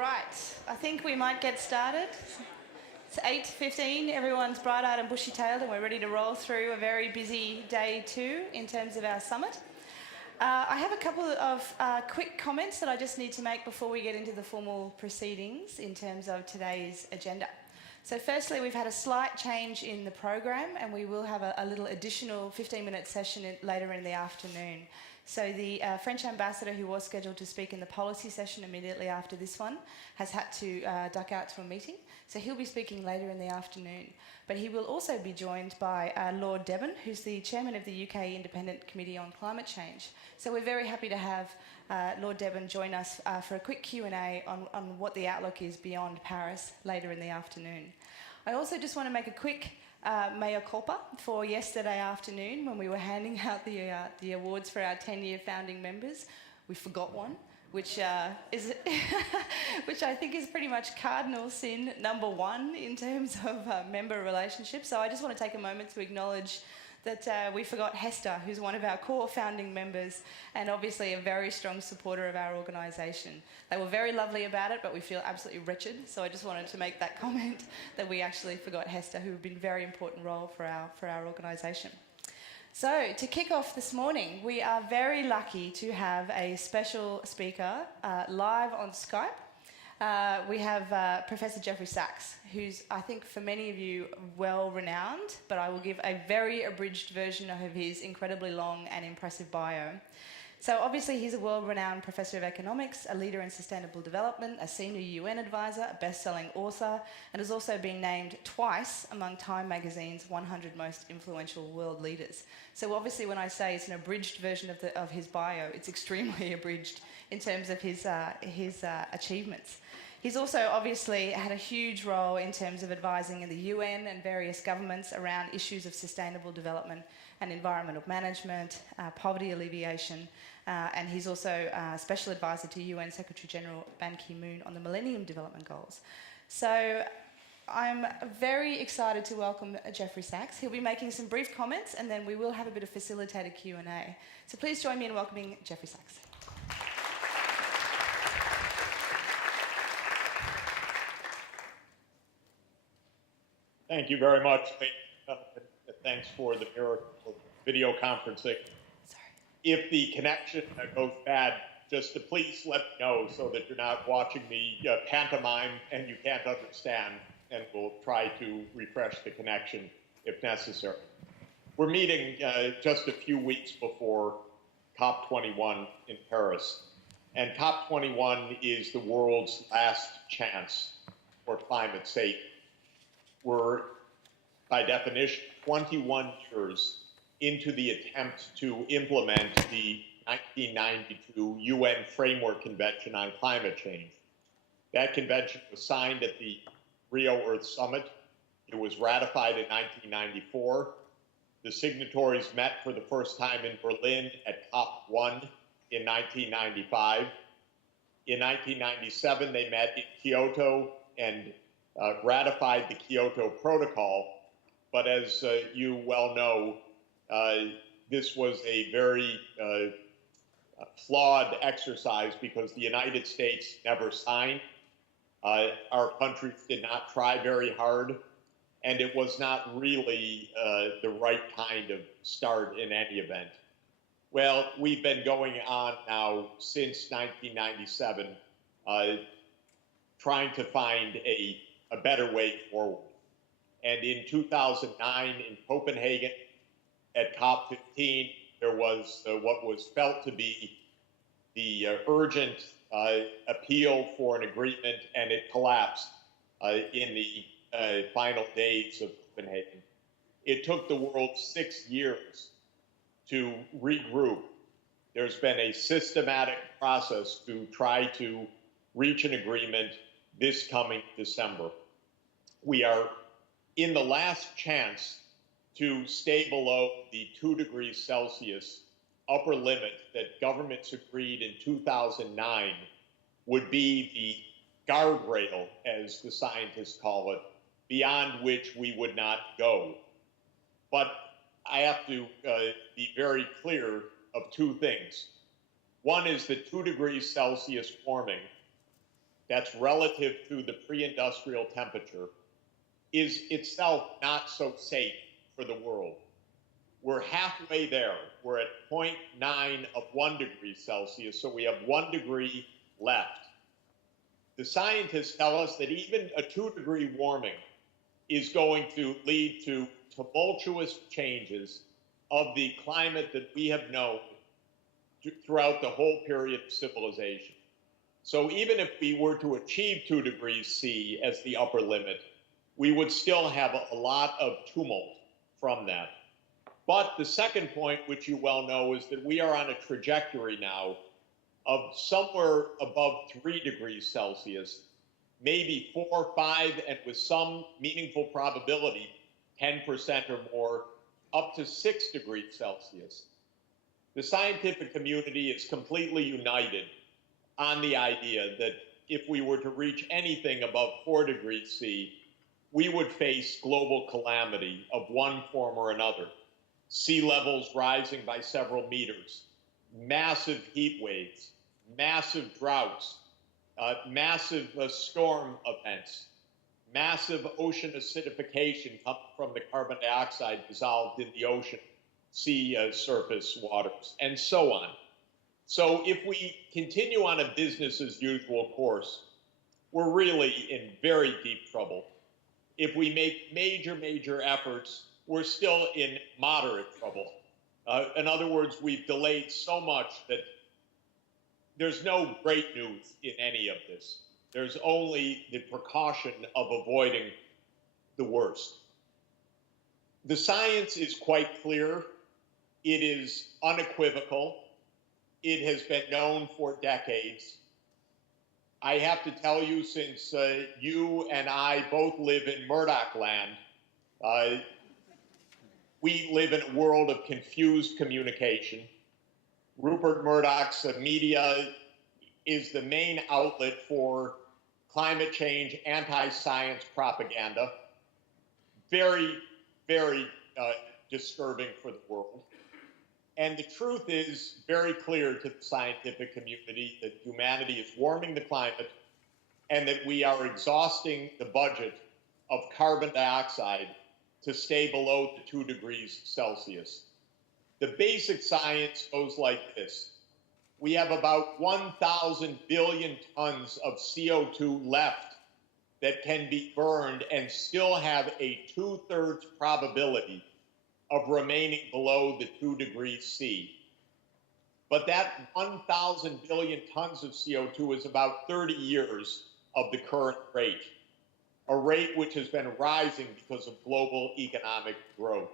Right, I think we might get started. It's 8:15, everyone's bright-eyed and bushy-tailed, and we're ready to roll through a very busy day two in terms of our summit. I have a couple of quick comments that I just need to make before we get into the formal proceedings in terms of today's agenda. So firstly, we've had a slight change in the program, and we will have a little additional 15-minute session later in the afternoon. So the French ambassador, who was scheduled to speak in the policy session immediately after this one, has had to duck out to a meeting. So he'll be speaking later in the afternoon. But he will also be joined by Lord Debon, who's the chairman of the UK Independent Committee on Climate Change. So we're very happy to have Lord Debon join us for a quick Q&A on what the outlook is beyond Paris later in the afternoon. I also just want to make a quick mea culpa for yesterday afternoon when we were handing out the awards for our 10-year founding members. We forgot one, which is which I think is pretty much cardinal sin number one in terms of member relationships. So I just want to take a moment to acknowledge that we forgot Hester, who's one of our core founding members and obviously a very strong supporter of our organisation. They were very lovely about it, but we feel absolutely wretched. So I just wanted to make that comment that we actually forgot Hester, who had been a very important role for our organisation. So to kick off this morning, we are very lucky to have a special speaker live on Skype. We have Professor Jeffrey Sachs, who's, I think, for many of you, well-renowned, but I will give a very abridged version of his incredibly long and impressive bio. So obviously he's a world-renowned professor of economics, a leader in sustainable development, a senior UN advisor, a best-selling author, and has also been named twice among Time magazine's 100 most influential world leaders. So obviously when I say it's an abridged version of his bio, it's extremely abridged in terms of his achievements. He's also obviously had a huge role in terms of advising in the UN and various governments around issues of sustainable development and environmental management, poverty alleviation, and he's also special advisor to UN Secretary-General Ban Ki-moon on the Millennium Development Goals. So I'm very excited to welcome Jeffrey Sachs. He'll be making some brief comments and then we will have a bit of facilitated Q&A. So please join me in welcoming Jeffrey Sachs. Thank you very much. Thanks for the miracle of video conferencing. Sorry. If the connection goes bad, just to please let me know so that you're not watching me pantomime and you can't understand, and we'll try to refresh the connection if necessary. We're meeting just a few weeks before COP21 in Paris, and COP21 is the world's last chance for climate safety. We're, by definition, 21 years into the attempt to implement the 1992 UN Framework Convention on Climate Change. That convention was signed at the Rio Earth Summit. It was ratified in 1994. The signatories met for the first time in Berlin at COP1 in 1995. In 1997, they met in Kyoto and ratified the Kyoto Protocol, but as you well know, this was a very flawed exercise because the United States never signed. Our countries did not try very hard, and it was not really the right kind of start in any event. Well, we've been going on now since 1997, trying to find a better way forward. And in 2009 in Copenhagen at COP15, there was what was felt to be the urgent appeal for an agreement, and it collapsed in the final days of Copenhagen. It took the world 6 years to regroup. There's been a systematic process to try to reach an agreement this coming December. We are in the last chance to stay below the 2 degrees Celsius upper limit that governments agreed in 2009 would be the guardrail, as the scientists call it, beyond which we would not go. But I have to be very clear of two things. One is that 2 degrees Celsius warming that's relative to the pre-industrial temperature is itself not so safe for the world. We're halfway there. We're at 0.9 of 1 degree Celsius, so we have 1 degree left. The scientists tell us that even a 2-degree warming is going to lead to tumultuous changes of the climate that we have known throughout the whole period of civilization. So even if we were to achieve 2 degrees C as the upper limit, we would still have a lot of tumult from that. But the second point, which you well know, is that we are on a trajectory now of somewhere above 3 degrees Celsius, maybe 4, 5, and with some meaningful probability, 10% or more, up to 6 degrees Celsius. The scientific community is completely united on the idea that if we were to reach anything above 4 degrees C, we would face global calamity of one form or another. Sea levels rising by several meters, massive heat waves, massive droughts, massive storm events, massive ocean acidification coming from the carbon dioxide dissolved in the ocean, sea surface waters, and so on. So if we continue on a business as usual course, we're really in very deep trouble. If we make major efforts, we're still in moderate trouble. In other words, we've delayed so much that there's no great news in any of this. There's only the precaution of avoiding the worst. The science is quite clear. It is unequivocal. It has been known for decades. I have to tell you, since you and I both live in Murdoch land, we live in a world of confused communication. Rupert Murdoch's media is the main outlet for climate change, anti-science propaganda. Very disturbing for the world. And the truth is very clear to the scientific community that humanity is warming the climate and that we are exhausting the budget of carbon dioxide to stay below the 2 degrees Celsius. The basic science goes like this. We have about 1,000 billion tons of CO2 left that can be burned and still have a 2/3 probability of remaining below the 2 degrees C. But that 1,000 billion tons of CO2 is about 30 years of the current rate, a rate which has been rising because of global economic growth.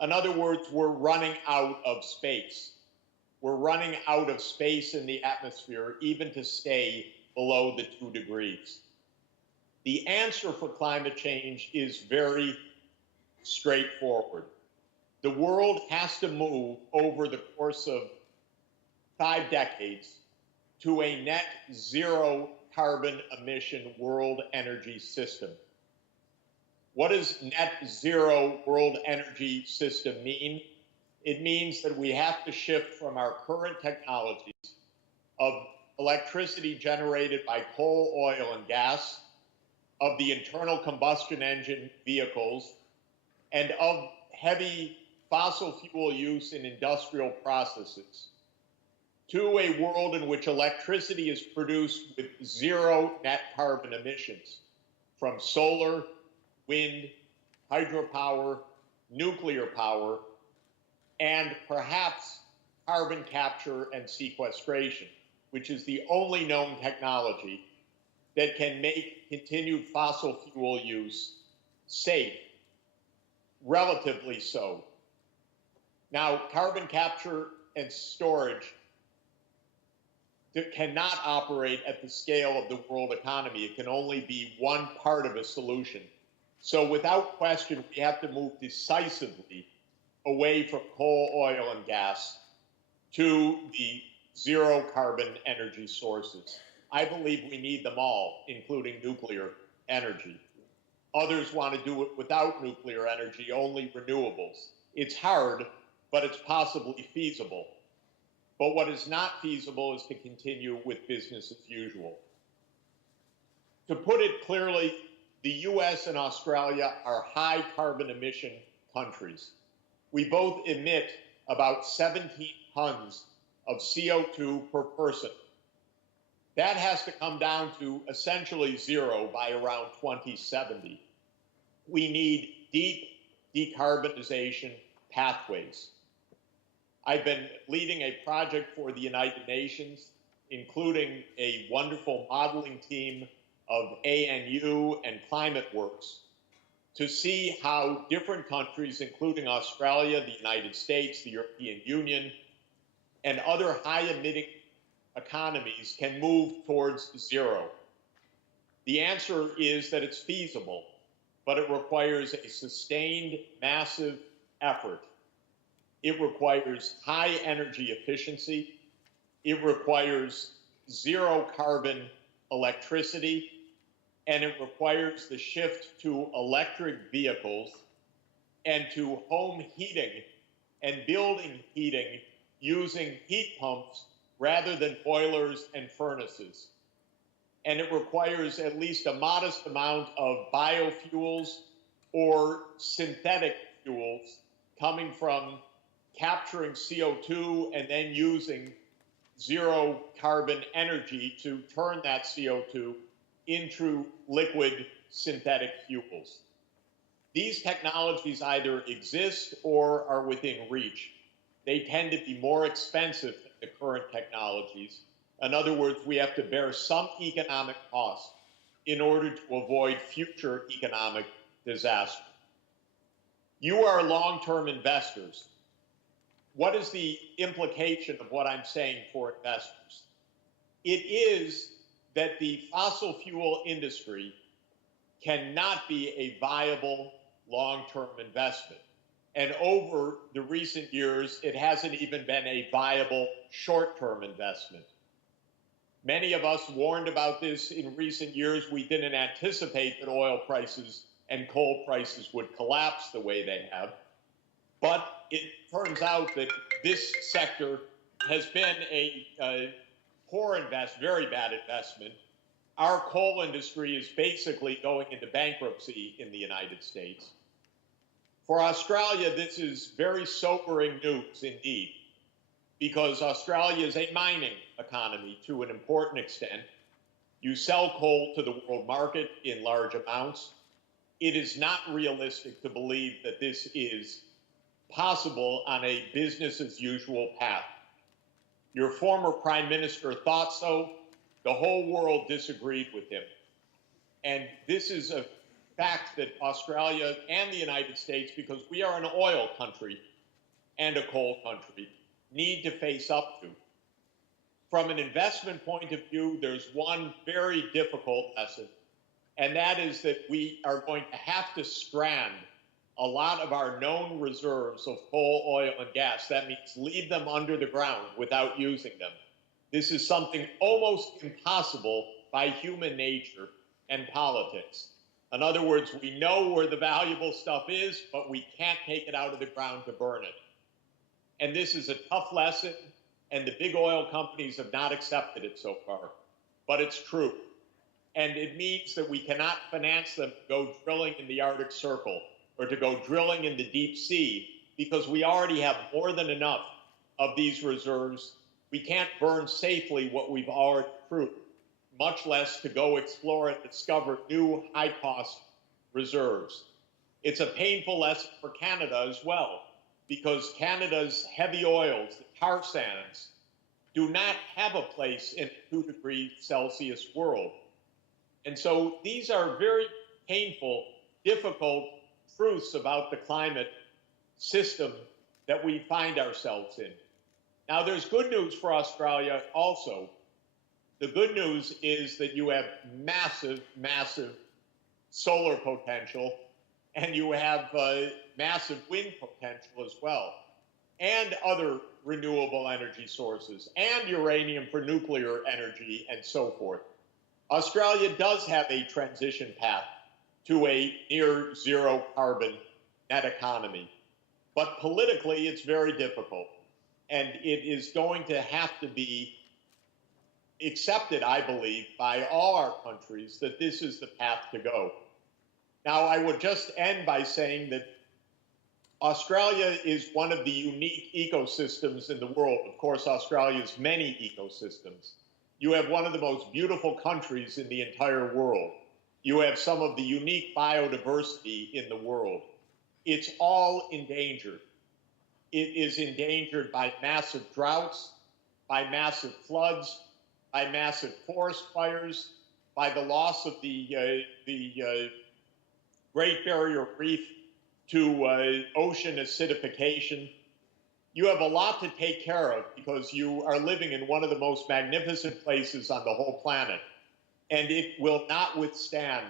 In other words, we're running out of space. We're running out of space in the atmosphere, even to stay below the 2 degrees. The answer for climate change is very straightforward. The world has to move over the course of 5 decades to a net zero carbon emission world energy system. What does net zero world energy system mean? It means that we have to shift from our current technologies of electricity generated by coal, oil, and gas, of the internal combustion engine vehicles, and of heavy fossil fuel use in industrial processes, to a world in which electricity is produced with 0 net carbon emissions from solar, wind, hydropower, nuclear power, and perhaps carbon capture and sequestration, which is the only known technology that can make continued fossil fuel use safe, relatively so. Now, carbon capture and storage cannot operate at the scale of the world economy. It can only be one part of a solution. So without question, we have to move decisively away from coal, oil, and gas to the zero carbon energy sources. I believe we need them all, including nuclear energy. Others want to do it without nuclear energy, only renewables. It's hard, but it's possibly feasible. But what is not feasible is to continue with business as usual. To put it clearly, the US and Australia are high carbon emission countries. We both emit about 17 tons of CO2 per person. That has to come down to essentially zero by around 2070. We need deep decarbonization pathways. I've been leading a project for the United Nations, including a wonderful modeling team of ANU and ClimateWorks, to see how different countries, including Australia, the United States, the European Union, and other high-emitting economies can move towards zero. The answer is that it's feasible, but it requires a sustained, massive effort. It requires high energy efficiency. It requires zero carbon electricity, and it requires the shift to electric vehicles and to home heating and building heating using heat pumps rather than boilers and furnaces. And it requires at least a modest amount of biofuels or synthetic fuels coming from capturing CO2 and then using zero carbon energy to turn that CO2 into liquid synthetic fuels. These technologies either exist or are within reach. They tend to be more expensive than the current technologies. In other words, we have to bear some economic cost in order to avoid future economic disaster. You are long-term investors. What is the implication of what I'm saying for investors? It is that the fossil fuel industry cannot be a viable long-term investment. And over the recent years, it hasn't even been a viable short-term investment. Many of us warned about this in recent years. We didn't anticipate that oil prices and coal prices would collapse the way they have. But it turns out that this sector has been a poor very bad investment. Our coal industry is basically going into bankruptcy in the United States. For Australia, this is very sobering news indeed, because Australia is a mining economy to an important extent. You sell coal to the world market in large amounts. It is not realistic to believe that this is possible on a business as usual path. Your former prime minister thought so. The whole world disagreed with him. And this is a fact that Australia and the United States, because we are an oil country and a coal country, need to face up to. From an investment point of view, there's one very difficult lesson, and that is that we are going to have to strand a lot of our known reserves of coal, oil, and gas. That means leave them under the ground without using them. This is something almost impossible by human nature and politics. In other words, we know where the valuable stuff is, but we can't take it out of the ground to burn it. And this is a tough lesson, and the big oil companies have not accepted it so far. But it's true. And it means that we cannot finance them to go drilling in the Arctic Circle or to go drilling in the deep sea, because we already have more than enough of these reserves. We can't burn safely what we've already proved, much less to go explore and discover new high-cost reserves. It's a painful lesson for Canada as well, because Canada's heavy oils, the tar sands, do not have a place in a 2°C world. And so these are very painful, difficult truths about the climate system that we find ourselves in. Now, there's good news for Australia also. The good news is that you have massive, massive solar potential, and you have massive wind potential as well, and other renewable energy sources, and uranium for nuclear energy, and so forth. Australia does have a transition path to a near zero carbon net economy, but politically it's very difficult, and it is going to have to be accepted, I believe, by all our countries that this is the path to go. Now, I would just end by saying that Australia is one of the unique ecosystems in the world. Of course, Australia's many ecosystems. You have one of the most beautiful countries in the entire world. You have some of the unique biodiversity in the world. It's all endangered. It is endangered by massive droughts, by massive floods, by massive forest fires, by the loss of the Great Barrier Reef to ocean acidification. You have a lot to take care of because you are living in one of the most magnificent places on the whole planet. And it will not withstand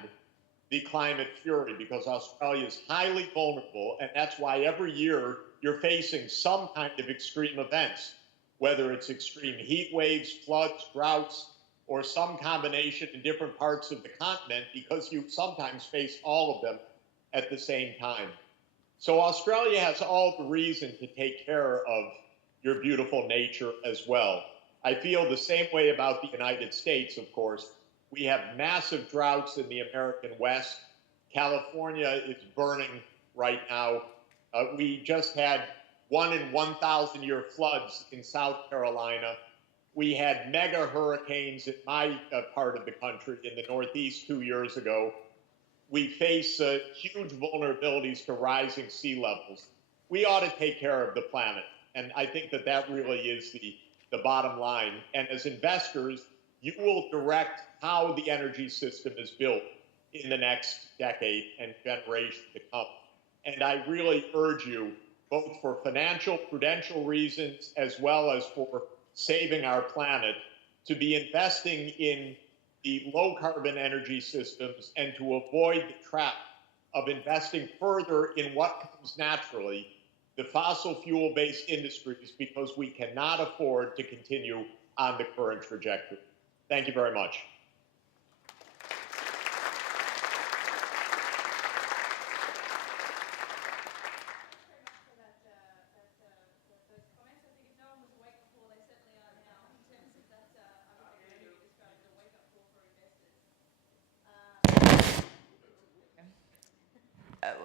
the climate fury because Australia is highly vulnerable. And that's why every year you're facing some kind of extreme events, whether it's extreme heat waves, floods, droughts, or some combination in different parts of the continent, because you sometimes face all of them at the same time. So Australia has all the reason to take care of your beautiful nature as well. I feel the same way about the United States, of course. We have massive droughts in the American West. California is burning right now. We just had 1 in 1,000 year floods in South Carolina. We had mega hurricanes in my part of the country in the Northeast 2 years ago. We face huge vulnerabilities to rising sea levels. We ought to take care of the planet. And I think that that really is the bottom line. And as investors, you will direct how the energy system is built in the next decade and generation to come. And I really urge you, both for financial, prudential reasons, as well as for saving our planet, to be investing in the low carbon energy systems and to avoid the trap of investing further in what comes naturally, the fossil fuel based industries, because we cannot afford to continue on the current trajectory. Thank you very much.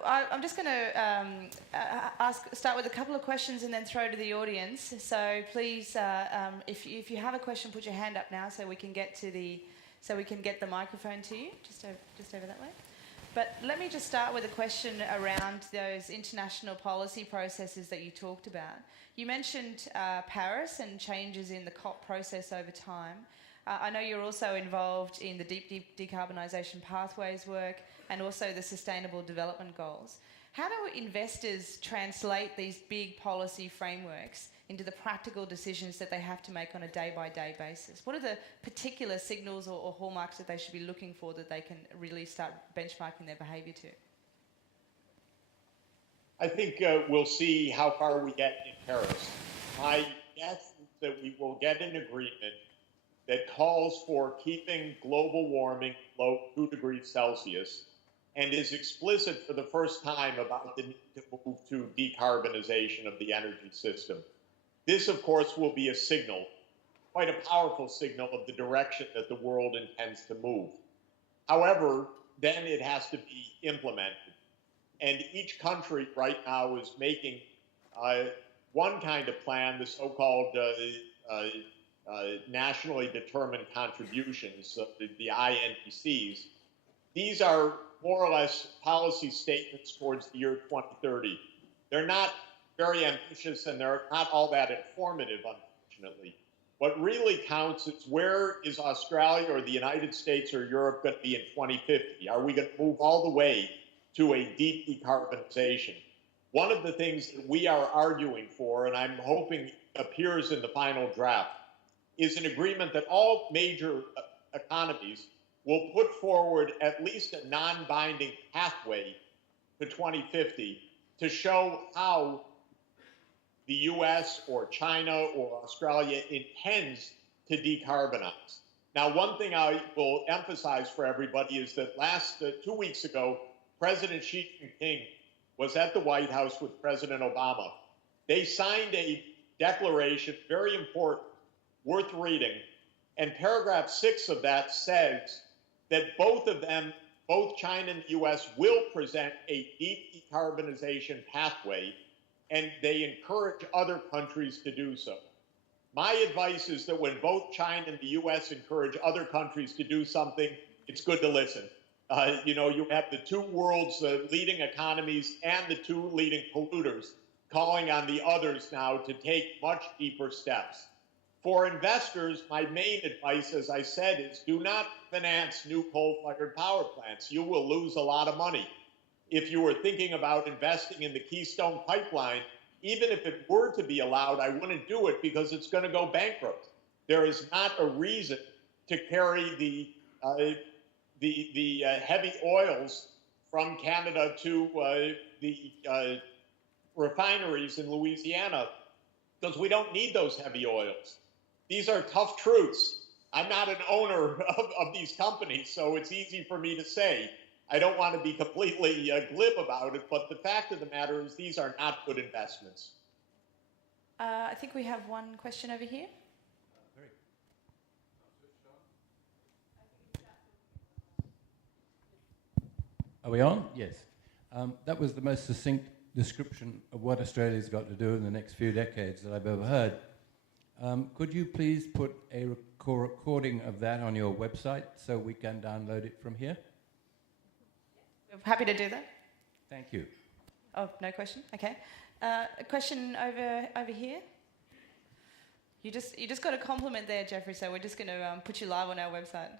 I'm just going to start with a couple of questions and then throw to the audience. So please, if you have a question, put your hand up now so we can get to the microphone to you, just over that way. But let me just start with a question around those international policy processes that you talked about. You mentioned Paris and changes in the COP process over time. I know you're also involved in the deep decarbonisation pathways work and also the Sustainable Development Goals. How do investors translate these big policy frameworks into the practical decisions that they have to make on a day-by-day basis? What are the particular signals or hallmarks that they should be looking for that they can really start benchmarking their behaviour to? I think we'll see how far we get in Paris. My guess is that we will get an agreement that calls for keeping global warming below 2 degrees Celsius and is explicit for the first time about the need to move to decarbonization of the energy system. This, of course, will be a signal, quite a powerful signal of the direction that the world intends to move. However, then it has to be implemented. And each country right now is making one kind of plan, the so-called nationally determined contributions, the INDCs. These are more or less policy statements towards the year 2030. They're not very ambitious and they're not all that informative, unfortunately. What really counts is where is Australia or the United States or Europe going to be in 2050? Are we going to move all the way to a deep decarbonization? One of the things that we are arguing for, and I'm hoping appears in the final draft, is an agreement that all major economies will put forward at least a non-binding pathway to 2050 to show how the US or China or Australia intends to decarbonize. Now, one thing I will emphasize for everybody is that 2 weeks ago, President Xi Jinping was at the White House with President Obama. They signed a declaration, very important, worth reading, And paragraph 6 of that says that both of them, both China and the US, will present a deep decarbonization pathway, and they encourage other countries to do so. My advice is that when both China and the US encourage other countries to do something, it's good to listen. You have the two world's leading economies and the two leading polluters calling on the others now to take much deeper steps. For investors, my main advice, as I said, is do not finance new coal-fired power plants. You will lose a lot of money. If you were thinking about investing in the Keystone Pipeline, even if it were to be allowed, I wouldn't do it because it's going to go bankrupt. There is not a reason to carry the heavy oils from Canada to the refineries in Louisiana, because we don't need those heavy oils. These are tough truths. I'm not an owner of these companies, so it's easy for me to say. I don't want to be completely glib about it, but the fact of the matter is these are not good investments. I think we have one question over here. Are we on? Yes. That was the most succinct description of what Australia's got to do in the next few decades that I've ever heard. Could you please put a recording of that on your website so we can download it from here? We're happy to do that. Thank you. Oh, no question? Okay. A question over here. You just got a compliment there, Jeffrey, so we're just going to put you live on our website.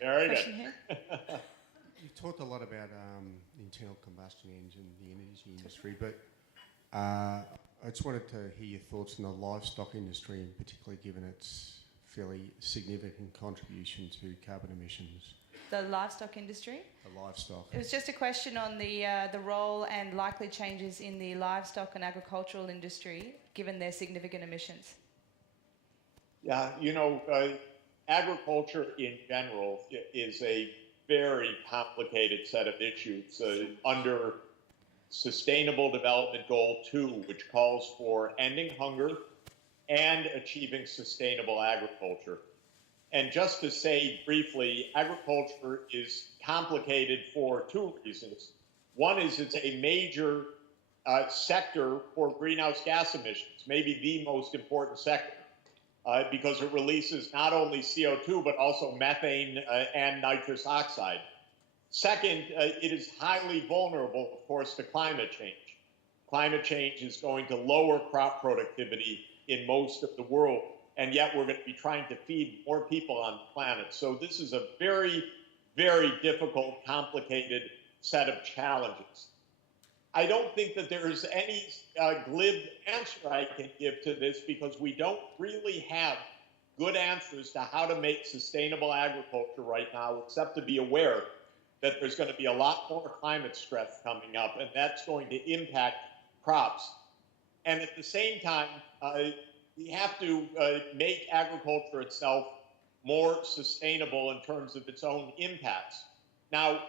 Very question good. Here. You've talked a lot about internal combustion engine, the energy industry, but I just wanted to hear your thoughts on the livestock industry, and particularly given its fairly significant contribution to carbon emissions. The livestock industry? The livestock. It was just a question on the role and likely changes in the livestock and agricultural industry, given their significant emissions. Yeah, agriculture in general is a very complicated set of issues under Sustainable Development Goal 2, which calls for ending hunger and achieving sustainable agriculture. And just to say briefly, agriculture is complicated for two reasons. One is it's a major sector for greenhouse gas emissions, maybe the most important sector, because it releases not only CO2, but also methane and nitrous oxide. Second, it is highly vulnerable, of course, to climate change. Climate change is going to lower crop productivity in most of the world, and yet we're going to be trying to feed more people on the planet. So this is a very, very difficult, complicated set of challenges. I don't think that there's any glib answer I can give to this, because we don't really have good answers to how to make sustainable agriculture right now, except to be aware that there's going to be a lot more climate stress coming up, and that's going to impact crops. And at the same time, we have to make agriculture itself more sustainable in terms of its own impacts. Now,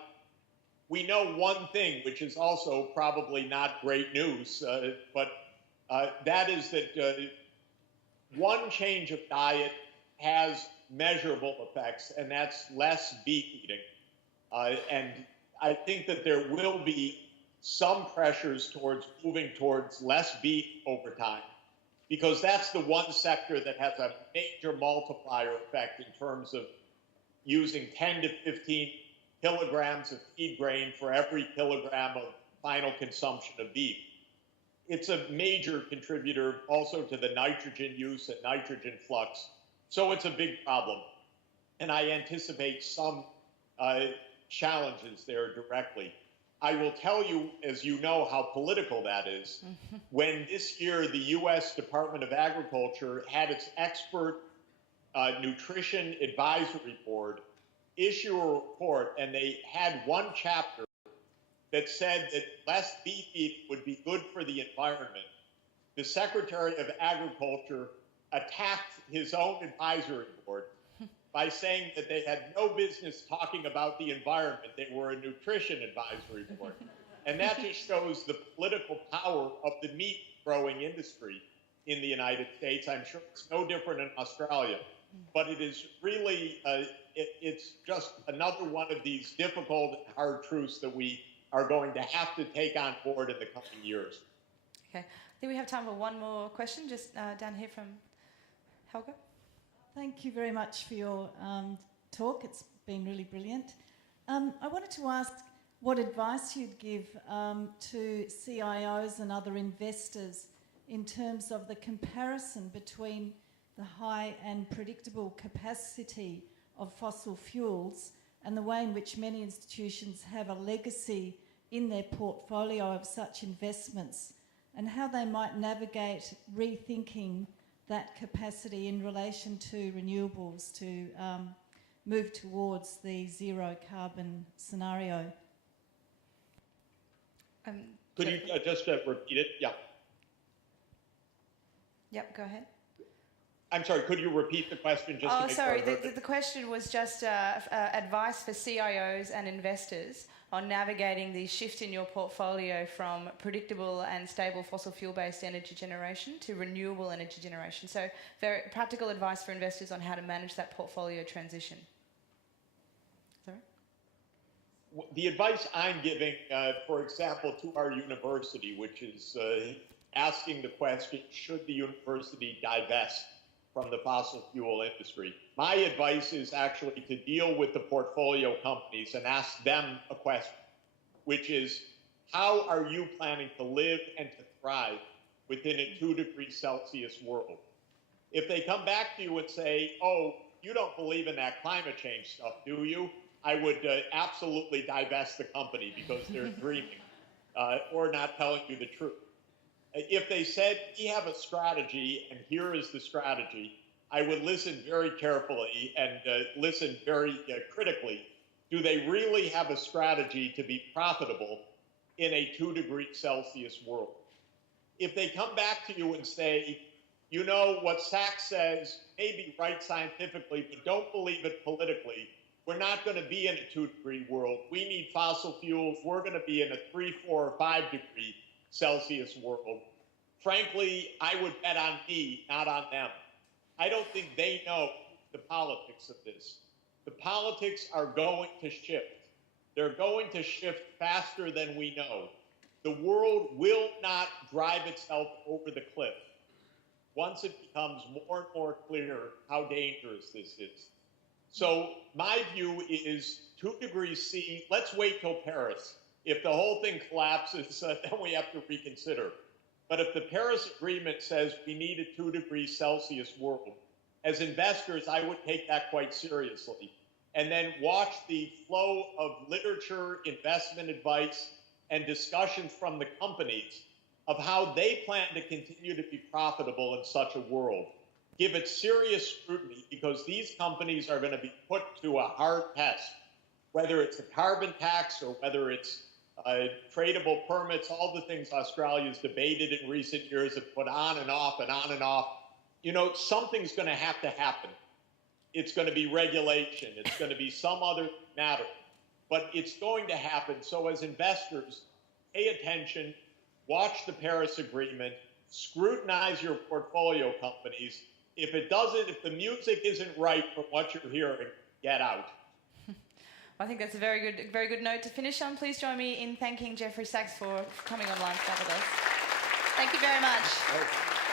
we know one thing, which is also probably not great news, but that is that one change of diet has measurable effects, and that's less beef eating. And I think that there will be some pressures towards moving towards less beef over time, because that's the one sector that has a major multiplier effect in terms of using 10 to 15 kilograms of feed grain for every kilogram of final consumption of beef. It's a major contributor also to the nitrogen use and nitrogen flux. So it's a big problem. And I anticipate some challenges there directly. I will tell you, as you know, how political that is. When this year the U.S. Department of Agriculture had its expert nutrition advisory board issue a report, and they had one chapter that said that less beef eating would be good for the environment, the Secretary of Agriculture attacked his own advisory board by saying that they had no business talking about the environment. They were a nutrition advisory board. And that just shows the political power of the meat growing industry in the United States. I'm sure it's no different in Australia. but it is really, it's just another one of these difficult and hard truths that we are going to have to take on board in the coming years. Okay, I think we have time for one more question, just down here from Helga. Thank you very much for your talk. It's been really brilliant. I wanted to ask what advice you'd give to CIOs and other investors in terms of the comparison between the high and predictable capacity of fossil fuels and the way in which many institutions have a legacy in their portfolio of such investments, and how they might navigate rethinking that capacity in relation to renewables to move towards the zero carbon scenario. Could you just repeat it? Yeah. Yep, go ahead. I'm sorry, could you repeat the question just to make sorry, sure I heard it? the question was just advice for CIOs and investors on navigating the shift in your portfolio from predictable and stable fossil fuel-based energy generation to renewable energy generation. So very practical advice for investors on how to manage that portfolio transition. Sorry? The advice I'm giving, for example, to our university, which is asking the question, should the university divest from the fossil fuel industry? My advice is actually to deal with the portfolio companies and ask them a question, which is, how are you planning to live and to thrive within a 2°C world? If they come back to you and say, oh, you don't believe in that climate change stuff, do you? I would absolutely divest the company because they're dreaming or not telling you the truth. If they said, we have a strategy and here is the strategy, I would listen very carefully and listen very critically. Do they really have a strategy to be profitable in a 2°C world? If they come back to you and say, you know, what Sachs says may be right scientifically, but don't believe it politically, we're not going to be in a 2° world. We need fossil fuels. We're going to be in a 3, 4, or 5°C world. Frankly, I would bet on me, not on them. I don't think they know the politics of this. The politics are going to shift. They're going to shift faster than we know. The world will not drive itself over the cliff once it becomes more and more clear how dangerous this is. So my view is 2°C, let's wait till Paris. If the whole thing collapses, then we have to reconsider. But if the Paris Agreement says we need a 2°C world, as investors, I would take that quite seriously. And then watch the flow of literature, investment advice, and discussions from the companies of how they plan to continue to be profitable in such a world. Give it serious scrutiny because these companies are going to be put to a hard test, whether it's a carbon tax or whether it's tradable permits, all the things Australia's debated in recent years have put on and off and on and off. You know, something's going to have to happen. It's going to be regulation. It's going to be some other matter. But it's going to happen. So as investors, pay attention, watch the Paris Agreement, scrutinize your portfolio companies. If it doesn't, if the music isn't right from what you're hearing, get out. I think that's a very good note to finish on. Please join me in thanking Jeffrey Sachs for coming online to chat with us. Thank you very much.